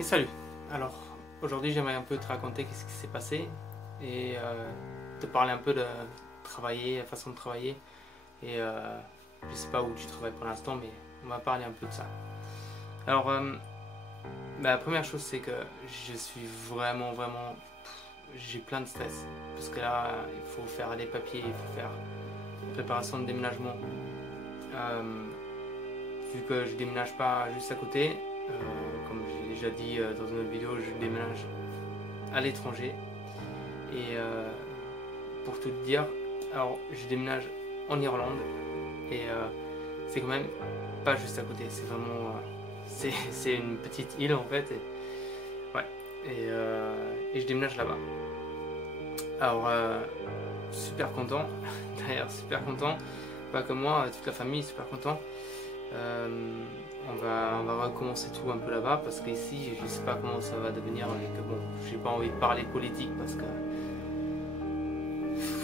Et salut. Alors aujourd'hui j'aimerais un peu te raconter ce qui s'est passé et te parler un peu de travailler, la façon de travailler et je sais pas où tu travailles pour l'instant mais on va parler un peu de ça. Alors la première chose c'est que je suis vraiment j'ai plein de stress parce que là il faut faire les papiers, il faut faire préparation de déménagement. Vu que je déménage pas juste à côté, comme j'ai déjà dit dans une autre vidéo, je déménage à l'étranger. Et pour tout te dire, alors je déménage en Irlande et c'est quand même pas juste à côté, c'est vraiment c'est une petite île en fait. Et, ouais, et je déménage là-bas. Alors super content, d'ailleurs super content, pas que moi, toute la famille est super content. On va recommencer tout un peu là-bas parce qu'ici je sais pas comment ça va devenir avec bon, j'ai pas envie de parler politique parce que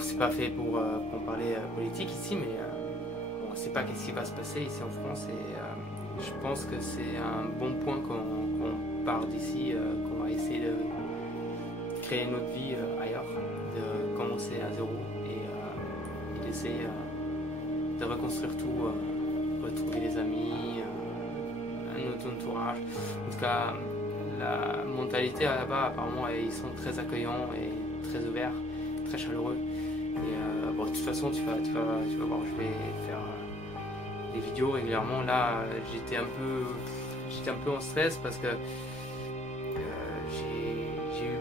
c'est pas fait pour en parler politique ici, mais on sait pas qu'est-ce qui va se passer ici en France et je pense que c'est un bon point qu'on part d'ici, qu'on va essayer de créer notre vie ailleurs, de commencer à zéro et d'essayer de reconstruire tout, retrouver les amis, un autre entourage. En tout cas, la mentalité là-bas, apparemment, ils sont très accueillants et très ouverts, très chaleureux. Et bon, de toute façon, tu vas voir, je vais faire des vidéos régulièrement. Là, j'étais un peu en stress parce que j'ai eu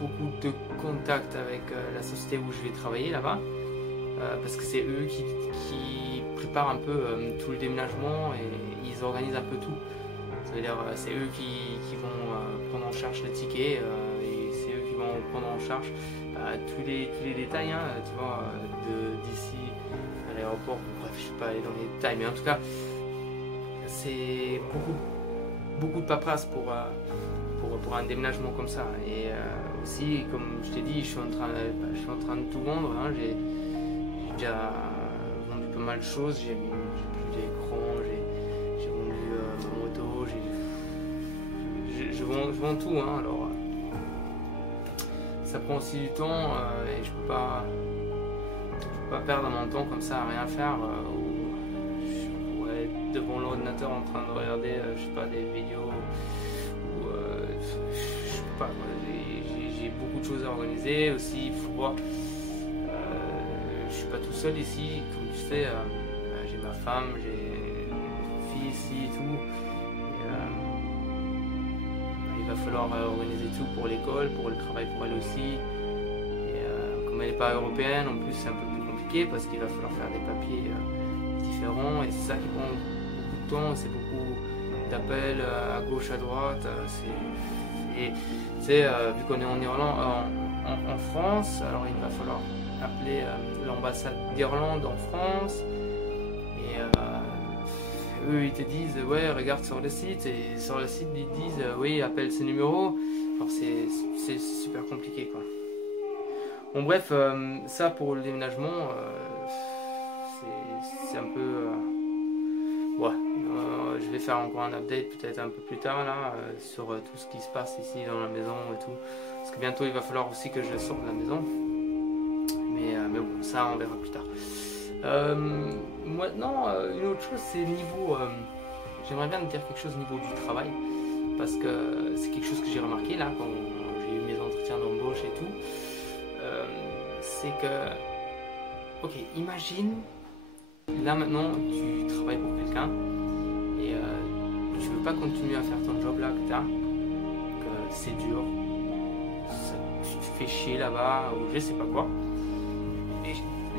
beaucoup de contacts avec la société où je vais travailler là-bas. Parce que c'est eux qui préparent un peu tout le déménagement et ils organisent un peu tout. Ça veut dire c'est eux qui vont prendre en charge les tickets et c'est eux qui vont prendre en charge tous les détails, hein, tu vois, d'ici à l'aéroport. Bref, je ne vais pas aller dans les détails, mais en tout cas, c'est beaucoup de paperasse pour un déménagement comme ça. Et aussi, comme je t'ai dit, je suis en train de tout vendre. Hein, j'ai déjà vendu pas mal de choses, j'ai plus d'écran, j'ai vendu ma moto, je vends tout, hein, alors ça prend aussi du temps et je peux pas perdre mon temps comme ça à rien faire ou je pourrais être devant l'ordinateur en train de regarder je sais pas des vidéos ou je sais pas, j'ai beaucoup de choses à organiser aussi, il faut voir. Je suis pas tout seul ici, comme tu sais, j'ai ma femme, j'ai une fille ici et tout. Et, il va falloir organiser tout pour l'école, pour le travail pour elle aussi. Et comme elle n'est pas européenne, en plus c'est un peu plus compliqué parce qu'il va falloir faire des papiers différents et c'est ça qui prend beaucoup de temps, c'est beaucoup d'appels à gauche, à droite. Et tu sais, vu qu'on est en Irlande, en France, alors il va falloir appeler l'ambassade d'Irlande en France et eux ils te disent ouais regarde sur le site et sur le site ils disent oui appelle ce numéro, alors c'est super compliqué quoi. Bon bref, ça pour le déménagement c'est un peu ouais, je vais faire encore un update peut-être un peu plus tard là sur tout ce qui se passe ici dans la maison et tout, parce que bientôt il va falloir aussi que je sorte de la maison. Mais bon, ça on verra plus tard. Maintenant, une autre chose, c'est niveau. J'aimerais bien te dire quelque chose au niveau du travail, parce que c'est quelque chose que j'ai remarqué là quand j'ai eu mes entretiens d'embauche et tout. C'est que, ok, imagine, là maintenant tu travailles pour quelqu'un et tu veux pas continuer à faire ton job là que t'as, que c'est dur, tu te fais chier là-bas ou je sais pas quoi.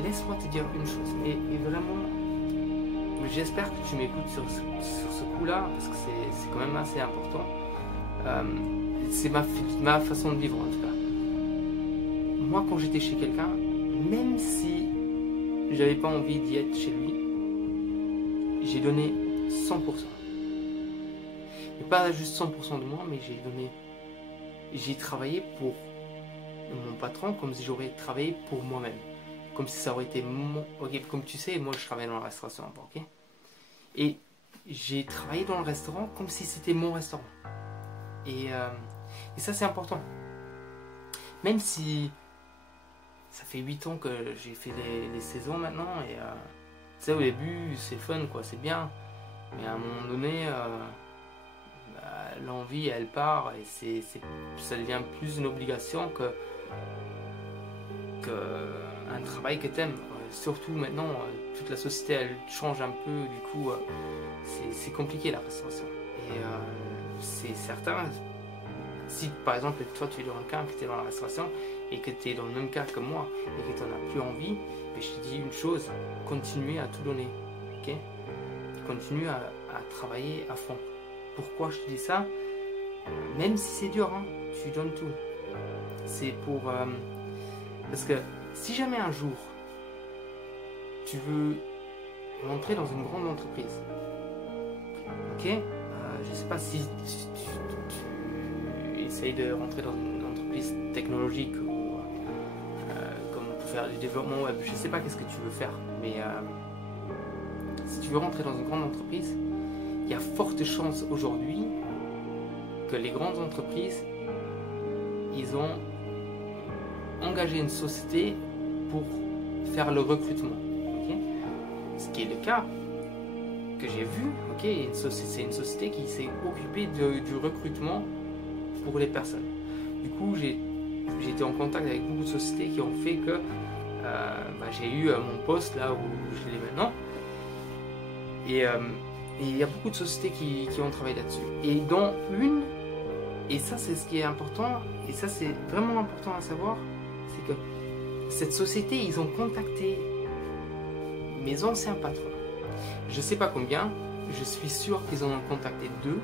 Laisse-moi te dire une chose, et vraiment, j'espère que tu m'écoutes sur ce coup-là, parce que c'est quand même assez important. C'est ma façon de vivre en tout cas. Moi, quand j'étais chez quelqu'un, même si j'avais pas envie d'y être chez lui, j'ai donné 100%. Et pas juste 100% de moi, mais j'ai travaillé pour mon patron comme si j'aurais travaillé pour moi-même. Comme si ça aurait été mon... Ok, comme tu sais, moi je travaille dans la restauration, ok. Et j'ai travaillé dans le restaurant comme si c'était mon restaurant. Et ça, c'est important. Même si ça fait 8 ans que j'ai fait les saisons maintenant, et tu sais, au début, c'est fun, quoi, c'est bien. Mais à un moment donné, l'envie, elle part, et ça devient plus une obligation qu'un travail que t'aimes. Surtout maintenant, toute la société, elle change un peu, du coup, c'est compliqué la restauration. Et c'est certain, si par exemple, toi tu es dans le cas, que tu es dans la restauration, et que tu es dans le même cas que moi, et que tu n'en as plus envie, mais je te dis une chose, continuez à tout donner, ok? Continue à travailler à fond. Pourquoi je te dis ça? Même si c'est dur, hein, tu donnes tout. C'est pour... parce que si jamais un jour, tu veux rentrer dans une grande entreprise, ok? Je sais pas si tu essayes de rentrer dans une entreprise technologique ou comme on peut faire du développement web, je sais pas qu'est-ce que tu veux faire, mais si tu veux rentrer dans une grande entreprise, il y a forte chance aujourd'hui que les grandes entreprises, ils ont engagé une société pour faire le recrutement. Okay? Ce qui est le cas que j'ai vu, okay? C'est une société qui s'est occupée du recrutement pour les personnes. Du coup, j'ai été en contact avec beaucoup de sociétés qui ont fait que j'ai eu mon poste là où je l'ai maintenant. Et il y a beaucoup de sociétés qui ont travaillé là-dessus. Et dont une, et ça c'est ce qui est important, et ça c'est vraiment important à savoir, c'est que cette société, ils ont contacté mes anciens patrons. Je sais pas combien, je suis sûr qu'ils en ont contacté 2,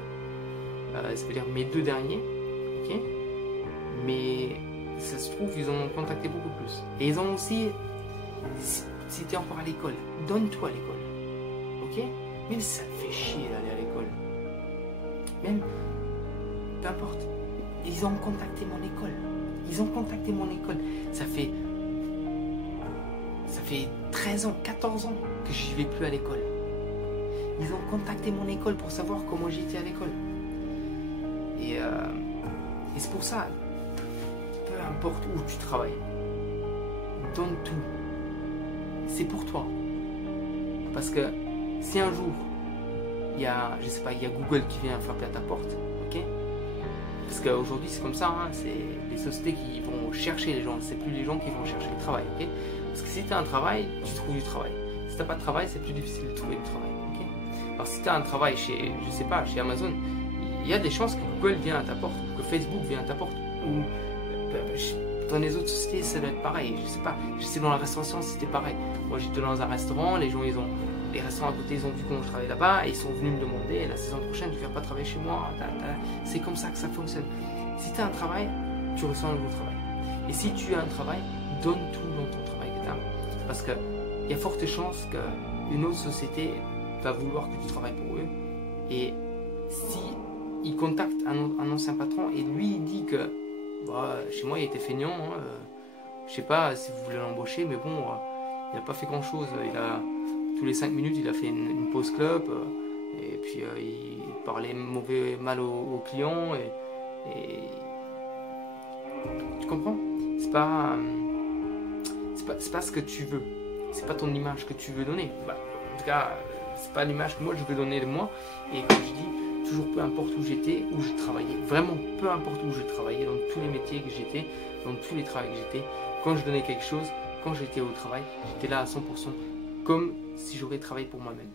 c'est-à-dire mes 2 derniers, ok? Mais ça se trouve, ils en ont contacté beaucoup plus. Et ils ont aussi, si tu es encore à l'école, donne-toi à l'école, ok? Même si ça te fait chier d'aller à l'école, même, peu importe, ils ont contacté mon école. Ils ont contacté mon école. Ça fait 13 ans, 14 ans que je ne vais plus à l'école. Ils ont contacté mon école pour savoir comment j'étais à l'école. Et c'est pour ça, peu importe où tu travailles, donne tout. C'est pour toi. Parce que si un jour, il y a, je sais pas, il y a Google qui vient frapper à ta porte, ok? Parce qu'aujourd'hui c'est comme ça, hein, c'est les sociétés qui vont chercher les gens, c'est plus les gens qui vont chercher le travail, ok? Parce que si tu as un travail, tu trouves du travail. Si tu n'as pas de travail, c'est plus difficile de trouver du travail, ok? Alors si tu as un travail chez, je sais pas, chez Amazon, il y a des chances que Google vienne à ta porte, ou que Facebook vienne à ta porte, ou dans les autres sociétés ça doit être pareil, je sais pas, je sais dans la restauration c'était pareil. Moi j'étais dans un restaurant, les restaurants à côté ils ont vu comment je travaillais là-bas et ils sont venus me demander la saison prochaine tu ne viens pas travailler chez moi, c'est comme ça que ça fonctionne. Si tu as un travail, tu ressens un nouveau travail. Et si tu as un travail, donne tout dans ton travail que tu as. Parce qu'il y a forte chance qu'une autre société va vouloir que tu travailles pour eux. Et si il contacte un ancien patron et lui il dit que chez moi il était feignant, hein, je sais pas si vous voulez l'embaucher, mais bon, il n'a pas fait grand chose. Tous les 5 minutes il a fait une pause club et puis il parlait mal aux clients et tu comprends, c'est pas ce que tu veux, c'est pas ton image que tu veux donner. En tout cas c'est pas l'image que moi je veux donner de moi. Et comme je dis toujours, peu importe où j'étais, où je travaillais, vraiment peu importe où je travaillais, dans tous les métiers que j'étais, dans tous les travaux que j'étais, quand je donnais quelque chose, quand j'étais au travail, j'étais là à 100%, comme si j'aurais travaillé pour moi-même.